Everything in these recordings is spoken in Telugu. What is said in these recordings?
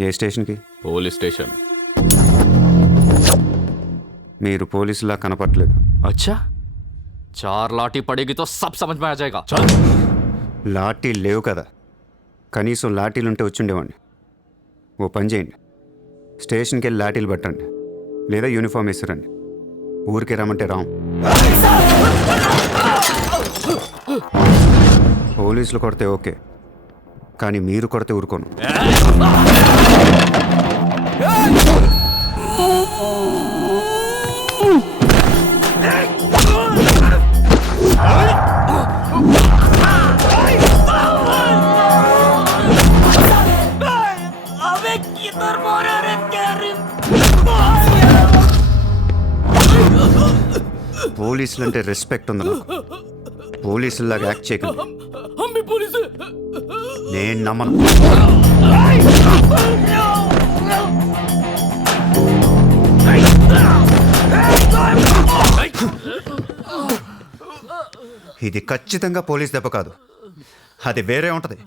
ఏ స్టేషన్కి పోలీస్ స్టేషన్ మీరు పోలీసులా కనపట్లేదు अच्छा चार लाठी पड़ेगी तो सब समझ में आ जाएगा चल లాఠీలు లేవు కదా కనీసం లాఠీలు ఉంటే వచ్చుండేవాడిని ఓ పని చేయండి స్టేషన్కి వెళ్ళి లాఠీలు పట్టండి లేదా యూనిఫామ్ వేసిరండి ఊరికి రమ్మంటే రాం పోలీసులు కొడితే ఓకే కానీ మీరు కొడితే ఊరుకోను పోలీసులు అంటే రెస్పెక్ట్ ఉంది నాకు పోలీసులాగా యాక్ట్ చేయకండి నేను నమ్మను. ఇది ఖచ్చితంగా పోలీస్ దెబ్బ కాదు. అది వేరే ఉంటది.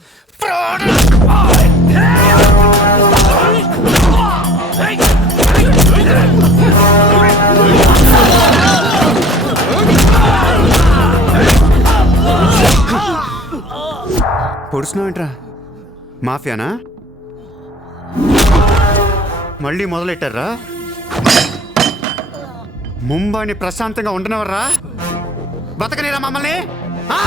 పొడుస్తున్నావేంట్రా మాఫియానా? మళ్ళీ మొదలెట్టారా? ముంబైని ప్రశాంతంగా ఉండనవర్రా బతకనేరా మమ్మల్ని ఆ?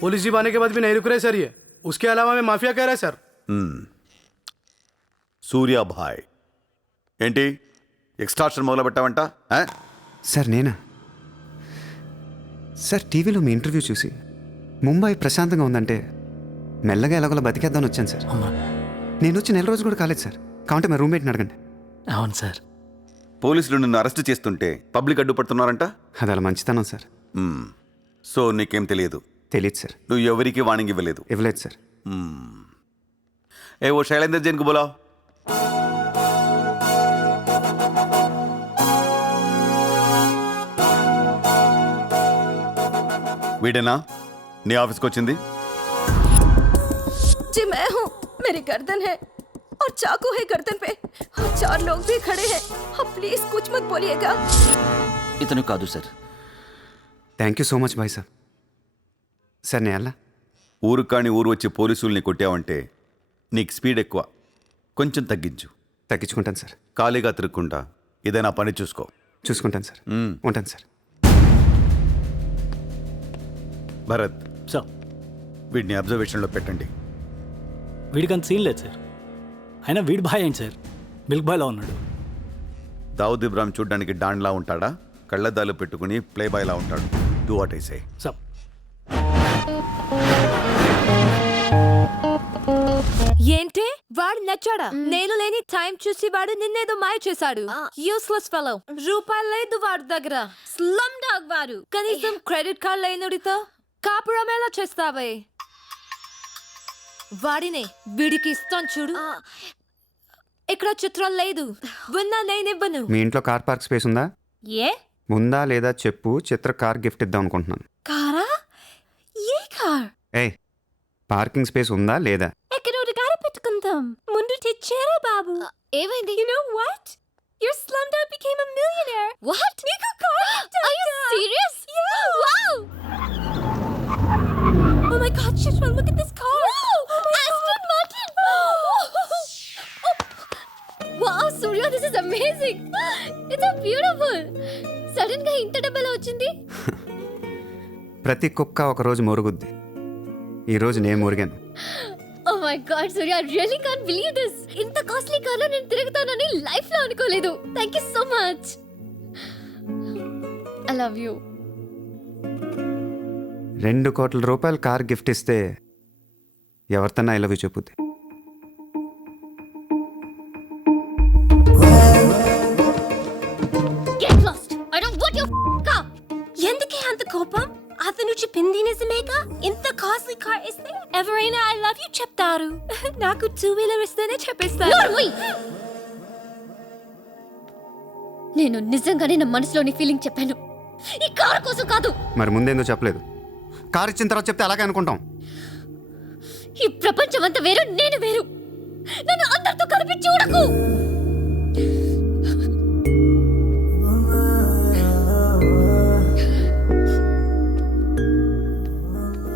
पुलिस जीप आने के बाद भी नहीं रुक रहे सर ये उसके अलावा मैं माफिया कह रहा है सर సూర్యాభాయ్ ఏంటి? ఎక్స్ట్రాక్షన్ మొదలు పెట్టావంట? సార్ నేనా? సార్ టీవీలో మీ ఇంటర్వ్యూ చూసి ముంబై ప్రశాంతంగా ఉందంటే మెల్లగా ఎలాగోలా బతికేద్దామని వచ్చాను సార్. నేను వచ్చి నెల రోజు కూడా కాలేదు సార్. కావంటే మా రూమ్మేట్ని అడగండి. అవును సార్. పోలీసులు నిన్ను అరెస్ట్ చేస్తుంటే పబ్లిక్ అడ్డుపడుతున్నారంట? అది అలా మంచితనం సార్. సో నీకేం తెలియదు? తెలియదు సార్. నువ్వు ఎవరికి వాణింగ్ ఇవ్వలేదు? ఇవ్వలేదు సార్. ఏ ఓ శైలేందర్ జైన్కు బోలావ్. వీడేనా నీ ఆఫీస్కి వచ్చింది जी मैं हूँ मेरी गर्दन है और चाकू है गर्दन पे और चार लोग भी खड़े हैं अब प्लीज कुछ मत बोलिएगा ఇతను కాదు sir thank you so much bye sir sir నేను వెళ్ళా ఊరు కాని ఊరు వచ్చి పోలీసుల్ని కొట్టావంటే నీకు స్పీడ్ ఎక్కువ కొంచెం తగ్గించు తగ్గించుకుంటాను సార్ ఖాళీగా తిరుక్కుంటా ఏదైనా పని చూసుకో చూసుకుంటాను సార్ మ్మ్. ఉంటాను సార్ భరత్. సార్. వీడిని అబ్జర్వేషన్లో పెట్టండి. వీడికి అంత సీన్ లేదు సార్. అయినా వీడి బాయ్ ఏంటి సార్? మిల్క్ బాయ్లా ఉన్నాడు. దావుద్ ఇబ్రాహిం చూడ్డానికి డాన్లా ఉంటాడా? కళ్ళద్దాలు పెట్టుకుని ప్లే బాయ్లా ఉంటాడు. Do what I say sir. ఏంటి? వాడు నచ్చాడా? నేను లేని టైం చూసి వాడు నిన్నేదో మాయ చేశాడు. యూస్లెస్ ఫెలో రూపాయలు లేదు వాడి దగ్గర. స్లమ్ డాగ్ వాడు. కనీసం క్రెడిట్ కార్డ్ లేనుడితో కాపురం ఎలా చేస్తావే? వాడినే వీడికి ఇస్తాను చూడు. ఇక్కడ చిత్రం లేదు. విన్నా నేనివ్వను మీ ఇంట్లో కార్ పార్క్ స్పేస్ ఉందా? ఏ? ఉందా లేదా చెప్పు చిత్ర కార్ గిఫ్ట్ ఇద్దాం అనుకుంటున్నాను. కార్? ఏయ్ పార్కింగ్ స్పేస్ ఉందా లేదా? ఎక్కడ గారి పెట్టుకుందాం. ముందు తెచ్చారా బాబు? ఏమైంది? You know what your slumdog became a millionaire what నీకు car are you serious wow Oh my god, Shishma, look at this car! Aston Martin! wow, Surya, this is amazing! It's so beautiful! సడన్గా ఇంత డబ్బులు వచ్చింది? ప్రతి కుక్క ఒక రోజు మొరుగుద్ది. ఈరోజు నేను మురిగాను. ఓ my god Surya I really can't believe this ఇంత కాస్ట్లీ కార్లో నేను తిరుగుతానని లైఫ్లో అనుకోలేదు. Thank you so much I love you రెండు కోట్ల రూపాయలు కార్ గిఫ్ట్ ఇస్తే ఎవరితన్నా ఐ లవ్ యూ చెప్పుద్ది ఎందుకే అంత కోపం? అతను చెప్పింది నిజమేగా? ఇంత కాస్ట్లీ కార్ ఇస్తే ఎవరైనా ఐ లవ్ యూ చెప్తారు. నాకు టూ వీలర్ ఇస్తేనే చెప్పేస్తారు. నేను నిజంగానే నా మనసులోని ఫీలింగ్ చెప్పాను. ఈ కార్ కోసం కాదు. మరి ముందేందో చెప్పలేదు. కార్ ఇచ్చిన తర్వాత చెప్తే అలాగే అనుకుంటాం. ఈ ప్రపంచం అంతా వేరు నేను వేరు. నన్ను అందరితో కలిపి చూడకు.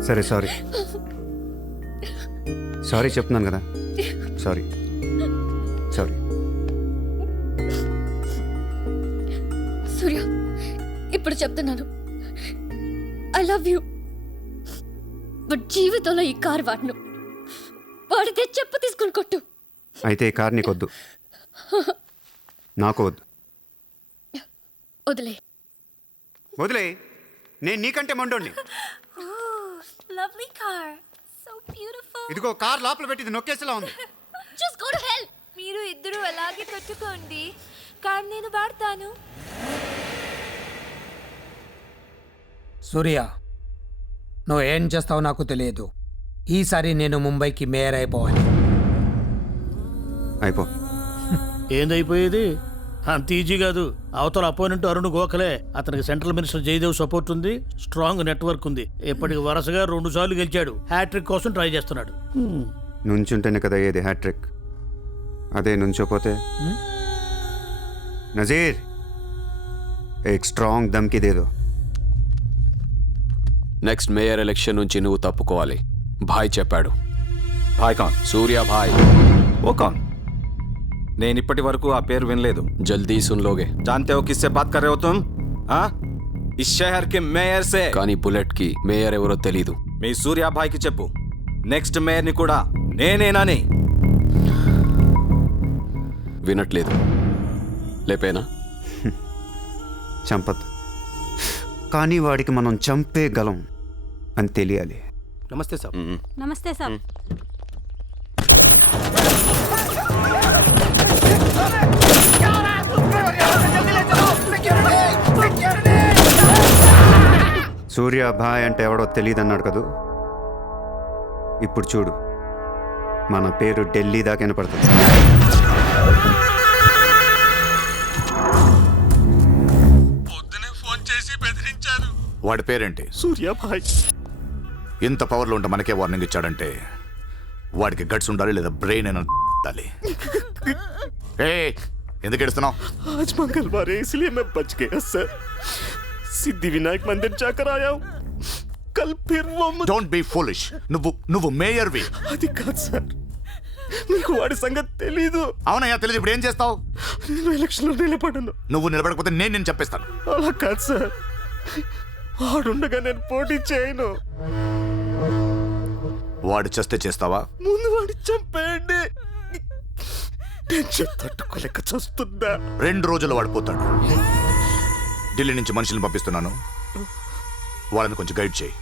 సరే సారీ. సారీ చెప్తున్నాను కదా. సారీ. సారీ. సూర్య ఇప్పుడు చెప్తున్నాను. ఐ లవ్ యూ బట్ జీవితంలో ఈ కార్ వాడను. వాడితే చెప్పు తీసుకుని కొట్టు. అయితే ఈ కార్ నీకు వద్దు నాకు వద్దు. వదిలే. వదిలే. నేను నీకంటే మండోండి లవ్లీ కార్. సో బ్యూటిఫుల్ ఇదిగో కార్ లోపల పెట్టింది నొక్కేసేలా ఉంది. జస్ట్ గో టు హెల్ మీరు ఇద్దరు అలాగే కొట్టుకోండి కార్ నేను వాడతాను. సూర్య నువ్వేం చేస్తావు నాకు తెలియదు. ఈసారి నేను ముంబైకి మేయర్ అయిపోవాలి. అయిపో. ఏందైపోయేది? అంత ఈజీ కాదు. అవతల అపోనెంట్ అరుణ్ గోఖలే. అతనికి సెంట్రల్ మినిస్టర్ జయదేవ్ సపోర్ట్ ఉంది స్ట్రాంగ్ నెట్వర్క్ ఉంది. ఇప్పటికి వరుసగా రెండు సార్లు గెలిచాడు. హ్యాట్రిక్ కోసం ట్రై చేస్తున్నాడు. నుంచుంటేనే కదా ఏది హ్యాట్రిక్. అదే నుంచోపోతే నజీర్! ఏ స్ట్రాంగ్ దమ్కి దేదో నెక్స్ట్ మేయర్ ఎలక్షన్ నుంచి నువ్వు తప్పుకోవాలి భాయ్ చెప్పాడు భాయ్ కాన్ సూర్య భాయ్ ఓ కాన్ నేను ఇప్పటి వరకు ఆ పేరు వినలేదు జల్దీ సున్లోగే जानते हो किससे बात कर रहे हो तुम हाँ इस शहर के మేయర్ से కానీ బుల్లెట్ కి మేయర్ ఎవరో తెలీదు మీ సూర్యాభాయ్కి చెప్పు నెక్స్ట్ మేయర్ని కూడా నేనేనని వినట్లేదు లేపేనా చంపద్దు కానీ వాడికి మనం చంపేయగలం అని తెలియాలి. నమస్తే సార్. నమస్తే సార్. సూర్య భాయ్ అంటే ఎవడో తెలియదన్నాడు కదూ? ఇప్పుడు చూడు. మన పేరు ఢిల్లీ దాకా వినపడుతుంది. పొద్దునే ఫోన్ చేసి బెదిరించారు వాడి పేరేంటి? సూర్య భాయ్. ఇంత పవర్లో ఉంటే మనకే వార్నింగ్ ఇచ్చాడంటే వాడికి గట్స్ ఉండాలి లేదా బ్రెయిన్ అయినా ఉండాలి ఏ ఎందుకు ఎడుస్తున్నావు आज मंगलवार है इसलिए मैं बच गया सर सिद्धि विनायक मंदिर जाकर आया हूँ कल फिर वो मुझ- డోంట్ బీ ఫోలిష్ నువ్వు నువ్వు మేయర్వి అది కాదు సార్ మీకు వాడి సంగతి తెలీదు అవునయ్యా తెలియదు ఇప్పుడు ఏం చేస్తావు నేను ఎలక్షన్లో నిలబడను నువ్వు నిలబడకపోతే నేను నేను చెప్పేస్తాను అలా కాదు సార్ వాడుండగా నేను పోటీ చేయను వాడు చేస్తే చేస్తావా? ముందు వాడి చంపేయండి. టెన్షన్ తట్టుకోలేక చస్తుందా రెండు రోజుల్లో వాడు పోతాడు. ఢిల్లీ నుంచి మనుషుల్ని పంపిస్తున్నాను. వాళ్ళని కొంచెం గైడ్ చేయి.